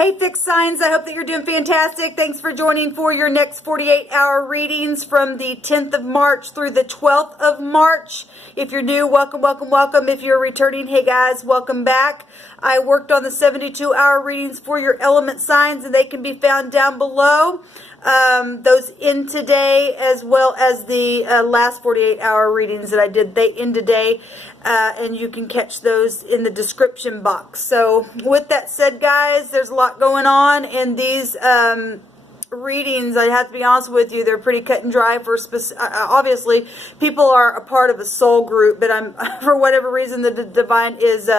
Hey fixed signs, I hope that you're doing fantastic. Thanks for joining for your next 48-hour readings from the 10th of March through the 12th of March. If you're new, welcome, welcome, welcome. If you're returning, hey guys, welcome back. I worked on the 72-hour readings for your element signs, and they can be found down below. Those in today, as well as the last 48-hour readings that I did, they in today, and you can catch those in the description box. So with that said, guys, there's a lot going on in these readings. I have to be honest with you, they're pretty cut and dry. For obviously people are a part of a soul group, but I'm for whatever reason the divine is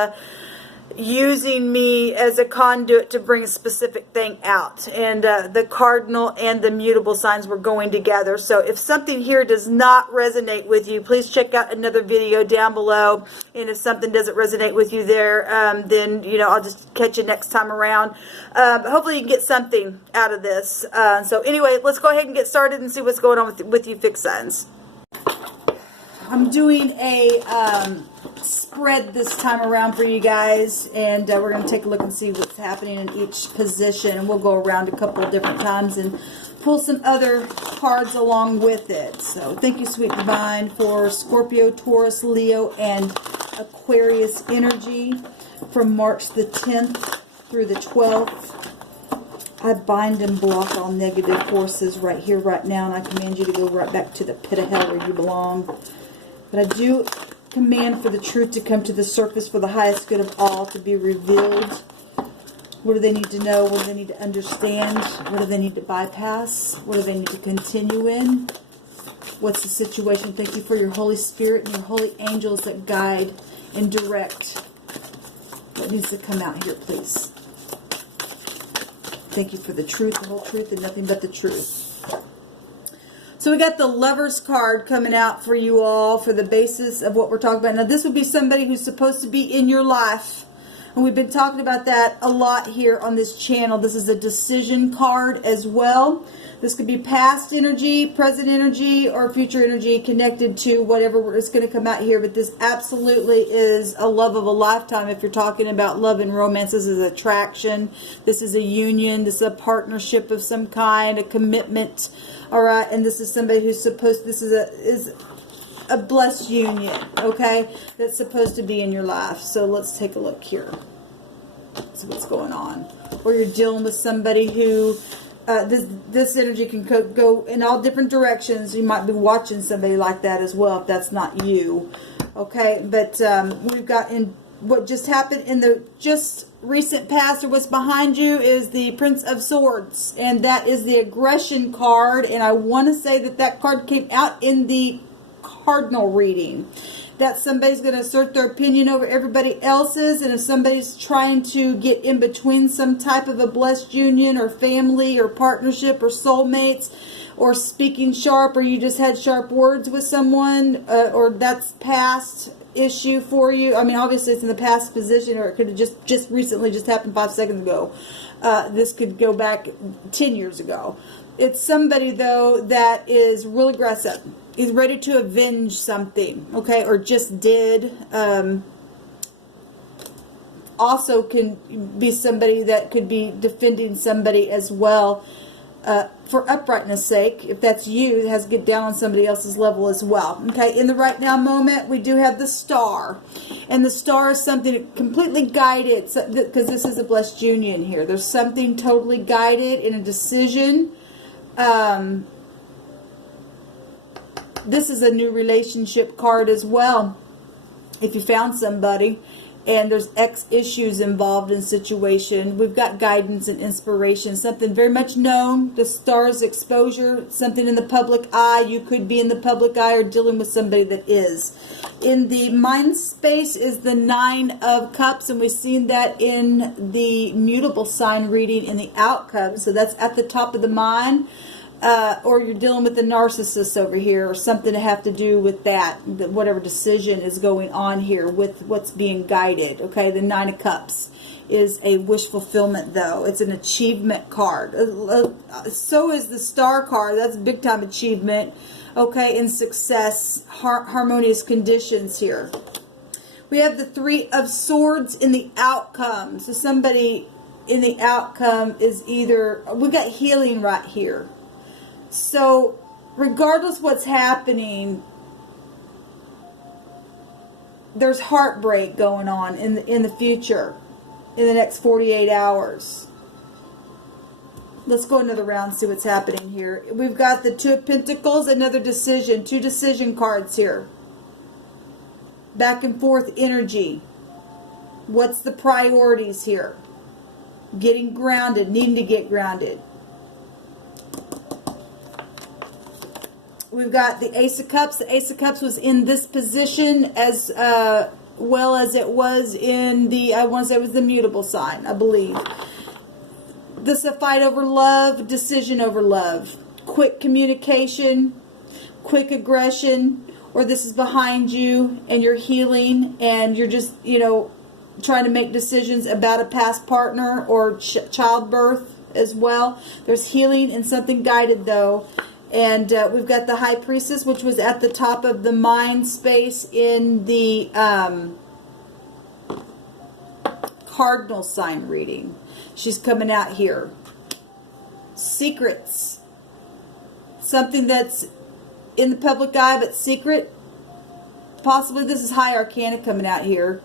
using me as a conduit to bring a specific thing out, and the cardinal and the mutable signs were going together. So if something here does not resonate with you, please check out another video down below, and if something doesn't resonate with you there, then I'll just catch you next time around. Hopefully you can get something out of this. So anyway, let's go ahead and get started and see what's going on with you fixed signs. I'm doing a spread this time around for you guys, and we're going to take a look and see what's happening in each position, and we'll go around a couple of different times and pull some other cards along with it. So thank you, sweet divine, for Scorpio, Taurus, Leo, and Aquarius energy from March the 10th through the 12th. I bind and block all negative forces right here, right now, and I command you to go right back to the pit of hell where you belong. But I do command for the truth to come to the surface, for the highest good of all to be revealed. What do they need to know? What do they need to understand? What do they need to bypass? What do they need to continue in? What's the situation? Thank you for your Holy Spirit and your holy angels that guide and direct what needs to come out here, please. Thank you for the truth, the whole truth, and nothing but the truth. So we got the Lovers card coming out for you all for the basis of what we're talking about. Now this would be somebody who's supposed to be in your life. And we've been talking about that a lot here on this channel. This is a decision card as well. This could be past energy, present energy, or future energy connected to whatever is going to come out here. But this absolutely is a love of a lifetime. If you're talking about love and romance, this is attraction. This is a union. This is a partnership of some kind, a commitment. All right, and this is somebody who's supposed, this is a blessed union, okay, that's supposed to be in your life. So let's take a look here. See what's going on. Or you're dealing with somebody who, this energy can go in all different directions. You might be watching somebody like that as well if that's not you, okay. But we've got in what just happened in the just recent past, or what's behind you, is the Prince of Swords, and that is the aggression card. And I want to say that that card came out in the Cardinal reading, that somebody's going to assert their opinion over everybody else's, and if somebody's trying to get in between some type of a blessed union or family or partnership or soulmates, or speaking sharp, or you just had sharp words with someone, or that's past issue for you. I mean, obviously it's in the past position, or it could have just recently just happened 5 seconds ago. This could go back 10 years ago. It's somebody though that is real aggressive. He's ready to avenge something, okay, or just did. Also can be somebody that could be defending somebody as well, for uprightness sake. If that's you, it has to get down on somebody else's level as well. Okay, in the right now moment, we do have the Star. And the Star is something completely guided, because this is a blessed union here. There's something totally guided in a decision. This is a new relationship card as well. If you found somebody and there's X issues involved in situation, we've got guidance and inspiration, something very much known. The Star's exposure, something in the public eye. You could be in the public eye or dealing with somebody that is. In the mind space is the 9 of Cups, and we've seen that in the mutable sign reading in the outcome. So that's at the top of the mind. Or you're dealing with the narcissist over here, or something to have to do with that, whatever decision is going on here with what's being guided. Okay, the 9 of Cups is a wish fulfillment, though. It's an achievement card. So is the Star card. That's big time achievement. Okay, in success, harmonious conditions here. We have the 3 of Swords in the outcome. So somebody in the outcome is either, we got healing right here. So regardless what's happening, there's heartbreak going on in the future, in the next 48 hours. Let's go another round, see what's happening here. We've got the Two of Pentacles, another decision, 2 decision cards here. Back and forth energy. What's the priorities here? Getting grounded, needing to get grounded. We've got the Ace of Cups. The Ace of Cups was in this position as well as it was in the, I want to say it was the mutable sign, I believe. This is a fight over love, decision over love. Quick communication, quick aggression, or this is behind you and you're healing and you're just, you know, trying to make decisions about a past partner or childbirth as well. There's healing and something guided though. And we've got the High Priestess, which was at the top of the mind space in the Cardinal sign reading. She's coming out here. Secrets. Something that's in the public eye but secret. Possibly this is High Arcana coming out here.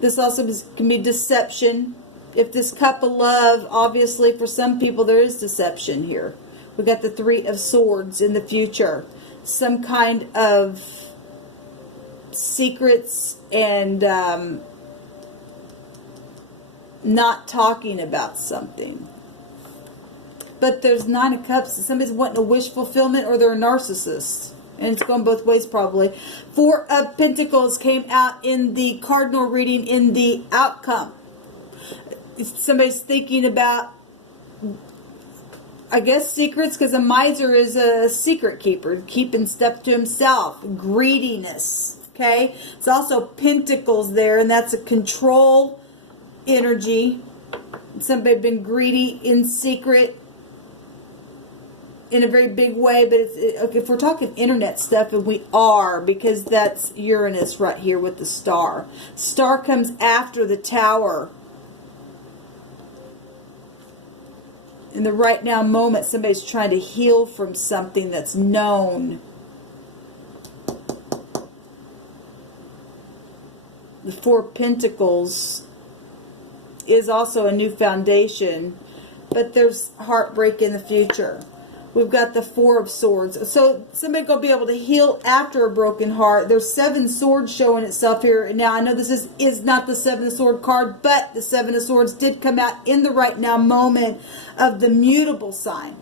This also can be deception. If this Cup of Love, obviously for some people there is deception here. We got the Three of Swords in the future. Some kind of secrets and not talking about something. But there's Nine of Cups. Somebody's wanting a wish fulfillment or they're a narcissist. And it's going both ways probably. Four of Pentacles came out in the Cardinal reading in the outcome. Somebody's thinking about, I guess, secrets, because a miser is a secret keeper, keeping stuff to himself. Greediness, okay? It's also Pentacles there, and that's a control energy. Somebody been greedy in secret in a very big way, but it's, if we're talking internet stuff, and we are, because that's Uranus right here with the star. Star comes after the Tower. In the right now moment, somebody's trying to heal from something that's known. The Four of Pentacles is also a new foundation, but there's heartbreak in the future. We've got the Four of Swords. So somebody's going to be able to heal after a broken heart. There's Seven Swords showing itself here. Now, I know this is not the Seven of Swords card, but the Seven of Swords did come out in the right now moment of the mutable sign.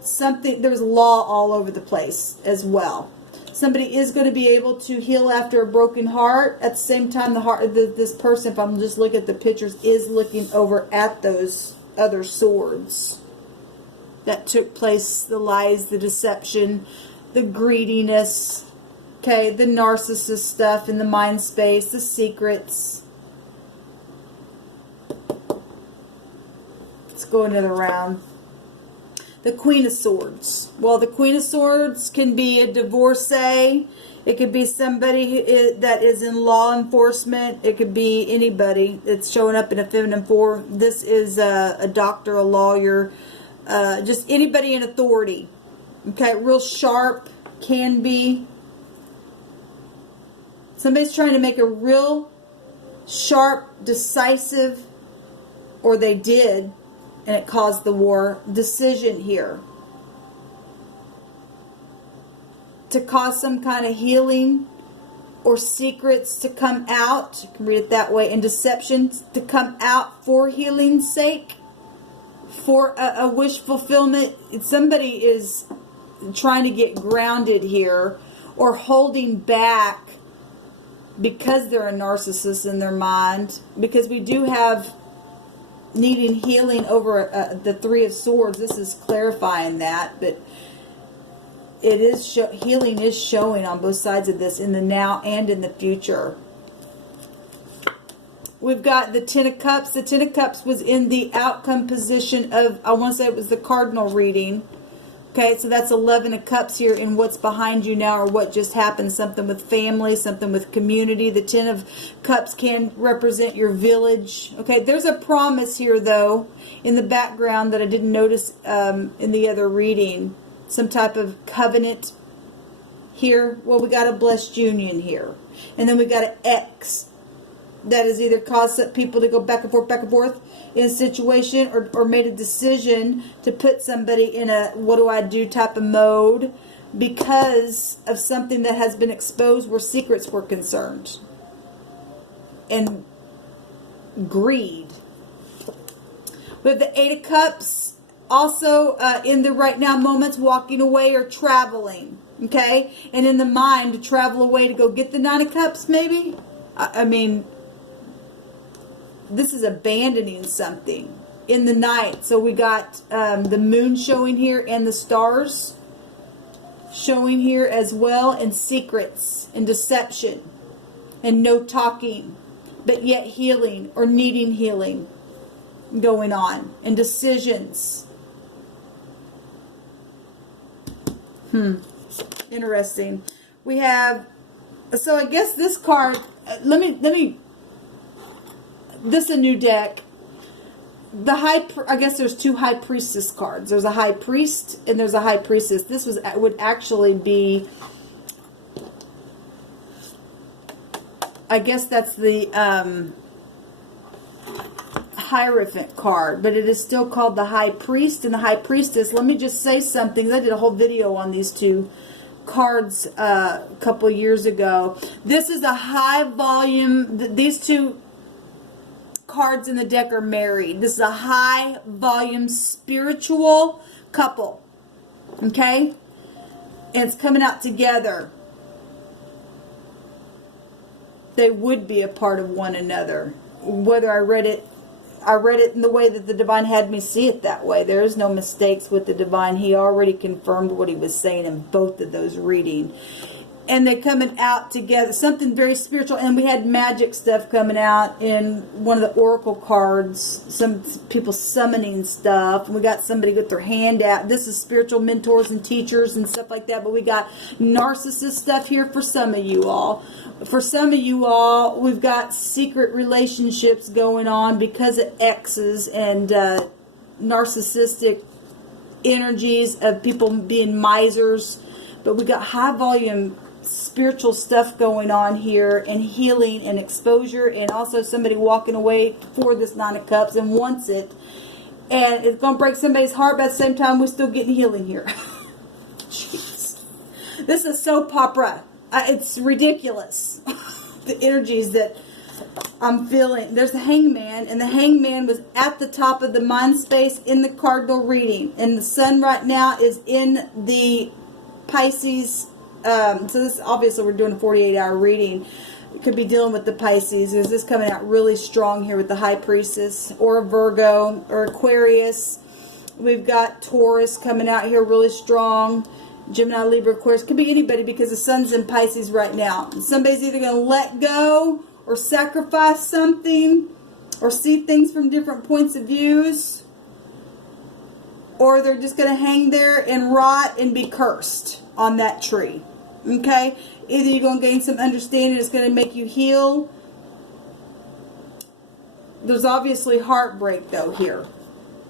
There's law all over the place as well. Somebody is going to be able to heal after a broken heart. At the same time, this person, if I'm just looking at the pictures, is looking over at those other swords that took place, the lies, the deception, the greediness, okay, the narcissist stuff in the mind space, the secrets. Let's go another round. The Queen of Swords. Well, the Queen of Swords can be a divorcee. It could be somebody that is in law enforcement. It could be anybody that's showing up in a feminine form. This is a doctor, a lawyer, just anybody in authority. Okay, real sharp, can be. Somebody's trying to make a real sharp, decisive, or they did, and it caused the war, decision here. To cause some kind of healing or secrets to come out. You can read it that way. And deception to come out for healing's sake. For a wish fulfillment. Somebody is trying to get grounded here or holding back because they're a narcissist in their mind. Because we do have needing healing over the Three of Swords. This is clarifying that, but it is healing is showing on both sides of this, in the now and in the future. We've got the Ten of Cups. The Ten of Cups was in the outcome position of, I want to say it was the Cardinal reading. Okay, so that's 11 of Cups here in what's behind you now or what just happened. Something with family, something with community. The 10 of Cups can represent your village. Okay, there's a promise here, though, in the background that I didn't notice in the other reading. Some type of covenant here. Well, we got a blessed union here. And then we got an X that has either caused people to go back and forth in a situation, or made a decision to put somebody in a what do I do type of mode because of something that has been exposed where secrets were concerned. And greed. We have the 8 of Cups also in the right now moments, walking away or traveling. Okay? And in the mind, to travel away to go get the 9 of Cups maybe? I mean, this is abandoning something in the night. So we got the moon showing here and the stars showing here as well, and secrets and deception and no talking, but yet healing or needing healing going on, and decisions. Interesting. We have, so I guess this card, let me this is a new deck. The I guess there's 2 High Priestess cards. There's a High Priest and there's a High Priestess. This would actually be, I guess that's the Hierophant card, but it is still called the High Priest and the High Priestess. Let me just say something. I did a whole video on these 2 cards a couple years ago. This is a high volume. These 2 cards in the deck are married. This is a high volume spiritual couple. Okay? And it's coming out together. They would be a part of one another. Whether I read it in the way that the divine had me see it that way. There is no mistakes with the divine. He already confirmed what he was saying in both of those readings. And they're coming out together. Something very spiritual. And we had magic stuff coming out in one of the oracle cards. Some people summoning stuff. And we got somebody with their hand out. This is spiritual mentors and teachers and stuff like that. But we got narcissist stuff here for some of you all. For some of you all, we've got secret relationships going on because of exes and narcissistic energies of people being misers. But we got high volume spiritual stuff going on here, and healing and exposure, and also somebody walking away for this 9 of Cups and wants it, and it's going to break somebody's heart, but at the same time we're still getting healing here. Jeez. This is soap opera. It's ridiculous. The energies that I'm feeling. There's the Hangman, and the Hangman was at the top of the mind space in the Cardinal reading, and the Sun right now is in the Pisces. So this, obviously we're doing a 48-hour reading. It could be dealing with the Pisces. Is this coming out really strong here with the High Priestess, or a Virgo, or Aquarius? We've got Taurus coming out here really strong. Gemini, Libra, Aquarius. Could be anybody because the Sun's in Pisces right now. Somebody's either going to let go or sacrifice something or see things from different points of views, or they're just going to hang there and rot and be cursed on that tree. Okay? Either you're going to gain some understanding, it's going to make you heal. There's obviously heartbreak, though, here.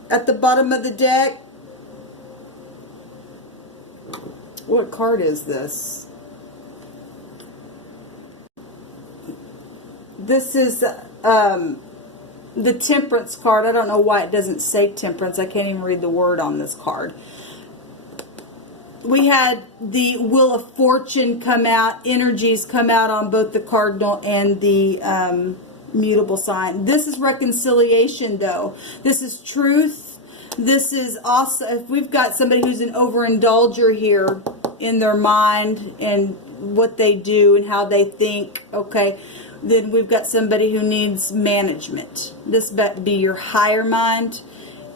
At the bottom of the deck, what card is this? This is the Temperance card. I don't know why it doesn't say Temperance. I can't even read the word on this card. We had the Wheel of Fortune come out, energies come out on both the Cardinal and the Mutable sign. This is reconciliation, though. This is truth. This is also, if we've got somebody who's an overindulger here in their mind and what they do and how they think, okay, then we've got somebody who needs management. This would be your higher mind.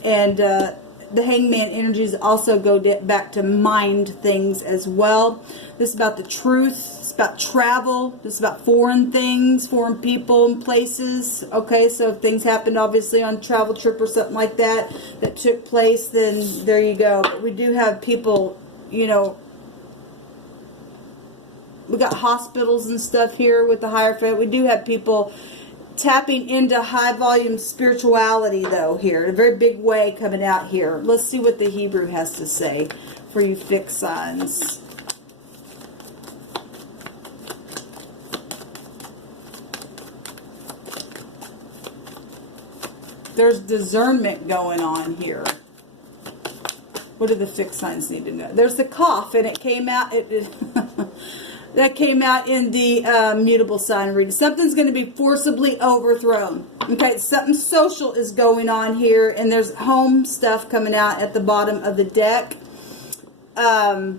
And the Hangman energies also go back to mind things as well. This is about the truth. about travel. It's about foreign things, foreign people and places. Okay, so if things happened obviously on a travel trip or something like that that took place, then there you go. But we do have people, you know, we got hospitals and stuff here with the Hierophant. We do have people tapping into high volume spirituality though here. In a very big way coming out here. Let's see what the Hebrew has to say for you fixed signs. There's discernment going on here. What do the fixed signs need to know? There's the cough, and it came out. That came out in the mutable sign reading. Something's going to be forcibly overthrown. Okay, something social is going on here, and there's home stuff coming out at the bottom of the deck. The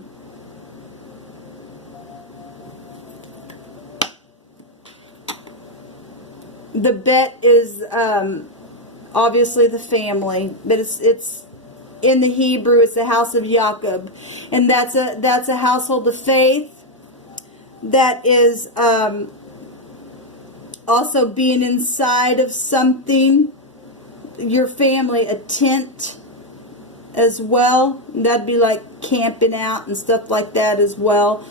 bet is obviously the family, but it's in the Hebrew, it's the house of Jacob, and that's a household of faith. That is also being inside of something, your family, a tent as well. That'd be like camping out and stuff like that as well.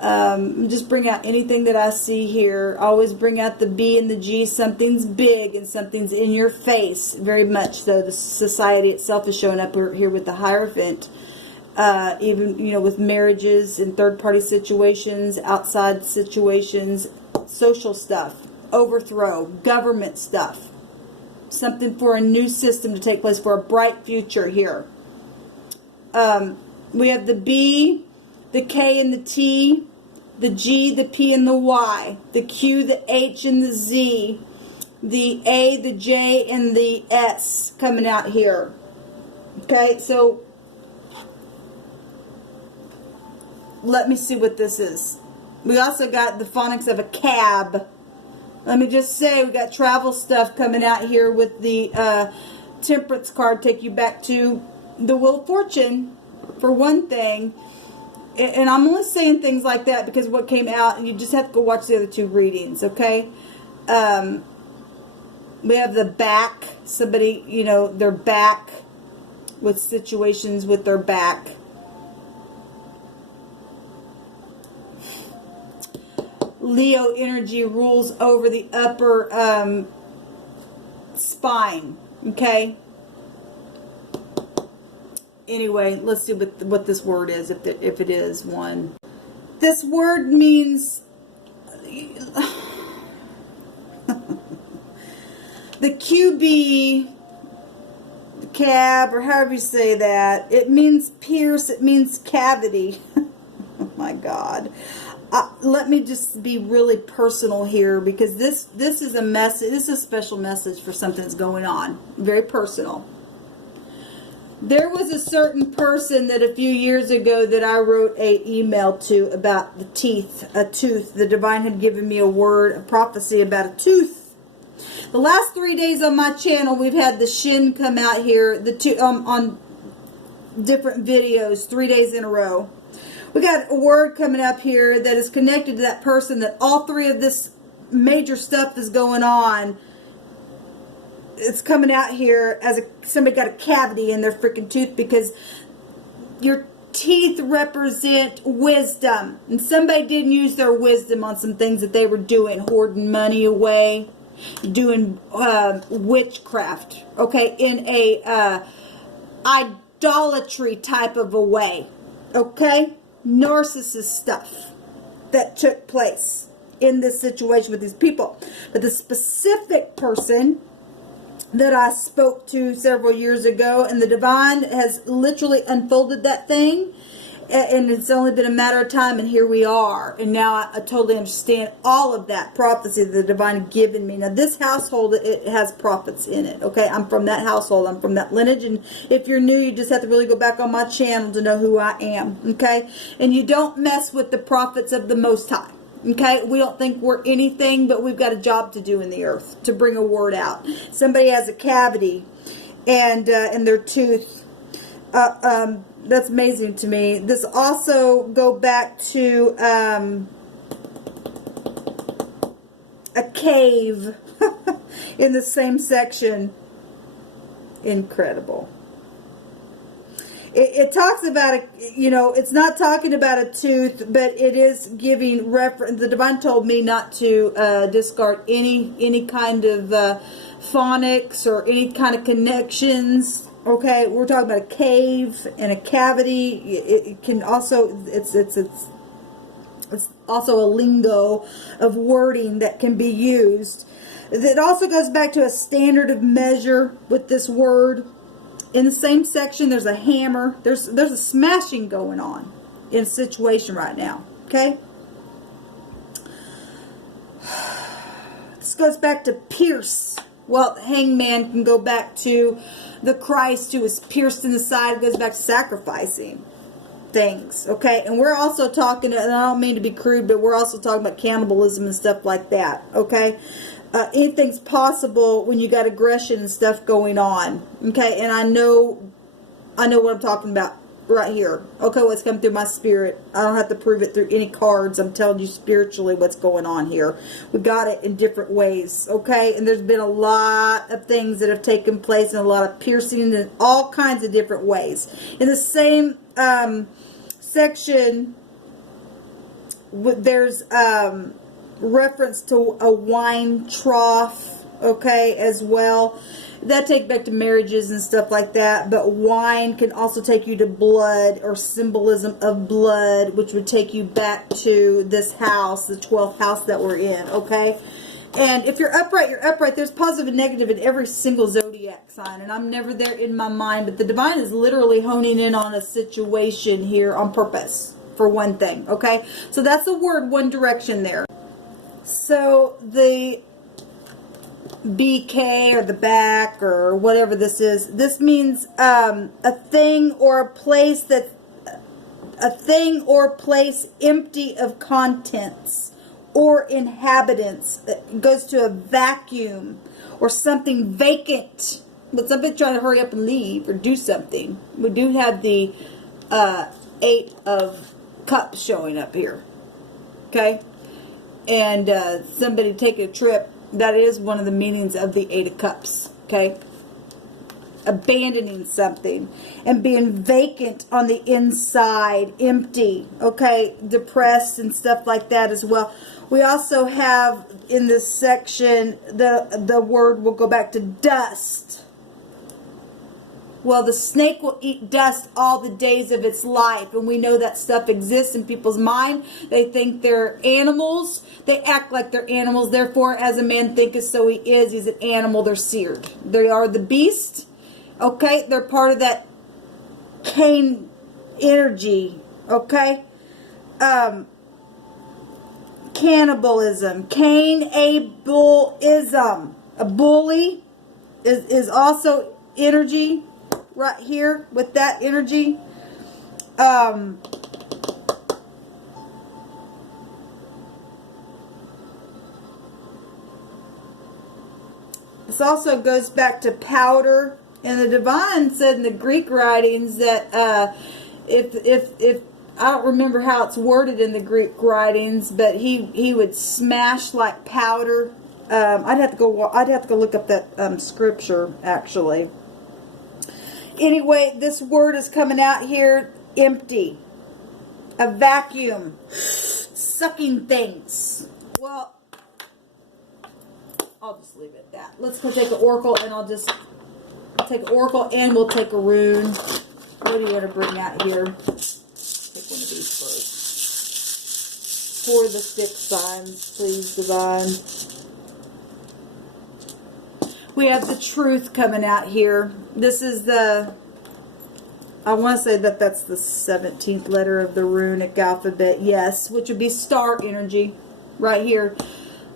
Just bring out anything that I see here. Always bring out the B and the G. Something's big and something's in your face. Very much so. The society itself is showing up here with the Hierophant. Even, you know, with marriages and third-party situations, outside situations, social stuff, overthrow, government stuff. Something for a new system to take place, for a bright future here. We have the B, the K and the T, the G, the P and the Y, the Q, the H and the Z, the A, the J and the S coming out here. Okay, so let me see what this is. We also got the phonics of a cab. Let me just say, we got travel stuff coming out here with the Temperance card. Take you back to the Wheel of Fortune, for one thing. And I'm only saying things like that because what came out, and you just have to go watch the other two readings, okay? We have the back. Somebody, you know, their back, with situations with their back. Leo energy rules over the upper spine, okay? Anyway, let's see what this word is, if it is one. This word means the QB, the cab, or however you say that. It means pierce. It means cavity. Oh my God. Let me just be really personal here, because this is a message. This is a special message for something that's going on. Very personal. There was a certain person that a few years ago that I wrote an email to about the teeth, a tooth. The divine had given me a word, a prophecy about a tooth. The last 3 days on my channel, we've had the shin come out here, the two on different videos, 3 days in a row. We got a word coming up here that is connected to that person, that all three of this major stuff is going on. It's coming out here as somebody got a cavity in their freaking tooth, because your teeth represent wisdom. And somebody didn't use their wisdom on some things that they were doing, hoarding money away, doing witchcraft, okay, in a idolatry type of a way, okay? Narcissist stuff that took place in this situation with these people. But the specific person that I spoke to several years ago, and the divine has literally unfolded that thing, and it's only been a matter of time, and here we are. And now I totally understand all of that prophecy that the divine had given me. Now this household, it has prophets in it, okay? I'm from that household, I'm from that lineage, and if you're new, you just have to really go back on my channel to know who I am, okay? And you don't mess with the prophets of the Most High. Okay, we don't think we're anything, but we've got a job to do in the earth to bring a word out. Somebody has a cavity and in their tooth. That's amazing to me. This also go back to a cave in the same section. Incredible. It talks about, it's not talking about a tooth, but it is giving reference. The divine told me not to discard any kind of phonics or any kind of connections. Okay, we're talking about a cave and a cavity. It can also, it's also a lingo of wording that can be used. It also goes back to a standard of measure with this word. In the same section, there's a hammer. There's a smashing going on in a situation right now. Okay? This goes back to pierce. Well, the hangman can go back to the Christ who was pierced in the side. It goes back to sacrificing things. Okay? And we're also talking, and I don't mean to be crude, but we're also talking about cannibalism and stuff like that. Okay? Anything's possible when you got aggression and stuff going on. Okay, and I know what I'm talking about right here. Okay, what's coming through my spirit. I don't have to prove it through any cards. I'm telling you spiritually what's going on here. We got it in different ways. Okay, and there's been a lot of things that have taken place and a lot of piercing in all kinds of different ways. In the same section, there's reference to a wine trough, okay, as well. That takes back to marriages and stuff like that, but wine can also take you to blood or symbolism of blood, which would take you back to this house, the 12th house that we're in, okay? And if you're upright, you're upright. There's positive and negative in every single zodiac sign, and I'm never there in my mind, but the divine is literally honing in on a situation here on purpose, for one thing, okay? So that's the word one direction there. So the BK or the back or whatever this is, this means a thing or place empty of contents or inhabitants. It goes to a vacuum or something vacant, but somebody trying to hurry up and leave or do something. We do have the 8 of Cups showing up here, okay? And somebody taking a trip, that is one of the meanings of the 8 of Cups, okay? Abandoning something and being vacant on the inside, empty, okay? Depressed and stuff like that as well. We also have in this section, the word will go back to dust. Well, the snake will eat dust all the days of its life. And we know that stuff exists in people's mind. They think they're animals. They act like they're animals. Therefore, as a man thinketh, so he is. He's an animal. They're seared. They are the beast. Okay? They're part of that Cain energy. Okay? Cannibalism. Cain-Abel-ism. A bully is also energy. Right here with that energy. This also goes back to powder. And the divine said in the Greek writings that if I don't remember how it's worded in the Greek writings, but he would smash like powder. I'd have to go look up that scripture actually. Anyway, this word is coming out here, empty. A vacuum. Sucking things. Well, I'll just leave it at that. Let's go take an oracle, and I'll just take an oracle, and we'll take a rune. What do you want to bring out here? Take one of these first. For the 6 signs, please, divine. We have the truth coming out here. This is I want to say that that's the 17th letter of the runic alphabet. Yes, which would be star energy right here.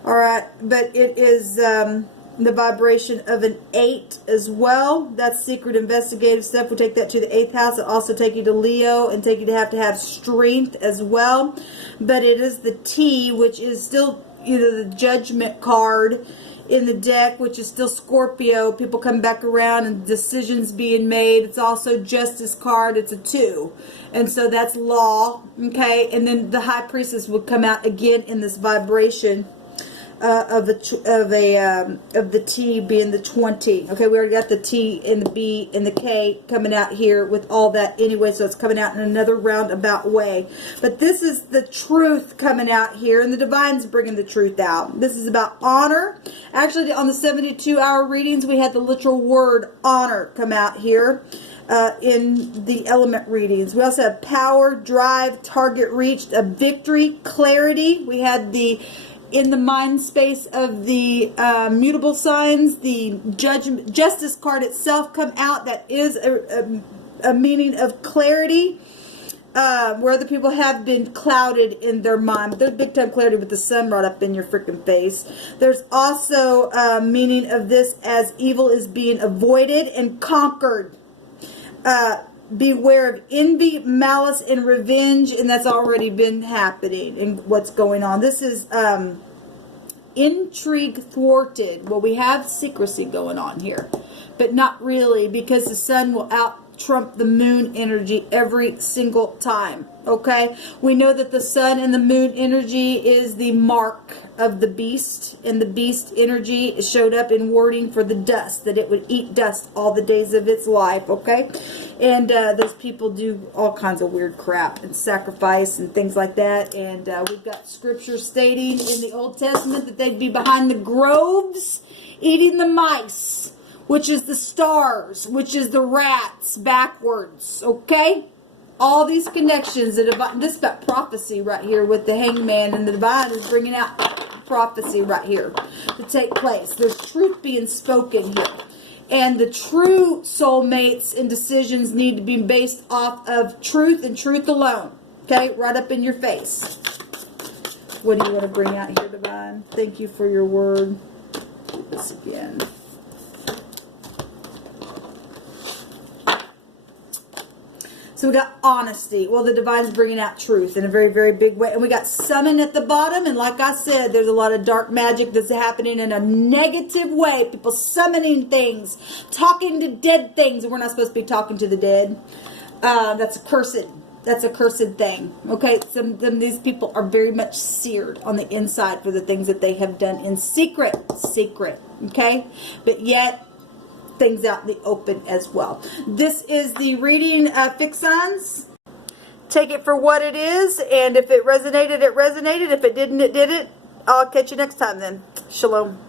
All right, but it is the vibration of an 8 as well. That's secret investigative stuff. We'll take that to the 8th house. It'll also take you to Leo and take you to have strength as well. But it is the T, which is still either the judgment card in the deck, which is still Scorpio. People come back around and decisions being made. It's also justice card. It's a 2. And so that's law. Okay. And then the high priestess would come out again in this vibration. of the T being the 20. Okay, we already got the T and the B and the K coming out here with all that anyway, so it's coming out in another roundabout way. But this is the truth coming out here, and the Divine's bringing the truth out. This is about honor. Actually, on the 72-hour readings, we had the literal word honor come out here. In the element readings. We also have power, drive, target reached, a victory, clarity. We had the in the mind space of the mutable signs, the justice card itself come out. That is a meaning of clarity. Where other people have been clouded in their mind. But there's big time clarity with the sun right up in your freaking face. There's also meaning of this as evil is being avoided and conquered. Beware of envy, malice, and revenge, and that's already been happening and what's going on. This is intrigue thwarted. Well, we have secrecy going on here, but not really, because the sun will out-trump the moon energy every single time. Okay, we know that the sun and the moon energy is the mark of the beast, and the beast energy showed up in wording for the dust, that it would eat dust all the days of its life. Okay, and those people do all kinds of weird crap and sacrifice and things like that. And we've got scripture stating in the Old Testament that they'd be behind the groves eating the mice, which is the stars, which is the rats backwards. Okay, all these connections. This is about prophecy right here with the hangman, and the Divine is bringing out prophecy right here to take place. There's truth being spoken here. And the true soulmates and decisions need to be based off of truth and truth alone. Okay, right up in your face. What do you want to bring out here, Divine? Thank you for your word. Do this again. So we got honesty. Well, the Divine's bringing out truth in a very, very big way. And we got summon at the bottom. And like I said, there's a lot of dark magic that's happening in a negative way. People summoning things, talking to dead things. And we're not supposed to be talking to the dead. That's a cursed. That's a cursed thing. Okay, these people are very much seared on the inside for the things that they have done in secret. Okay, but yet things out in the open as well. This is the reading fixed signs. Take it for what it is, and if it resonated, it resonated. If it didn't, it didn't. I'll catch you next time then. Shalom.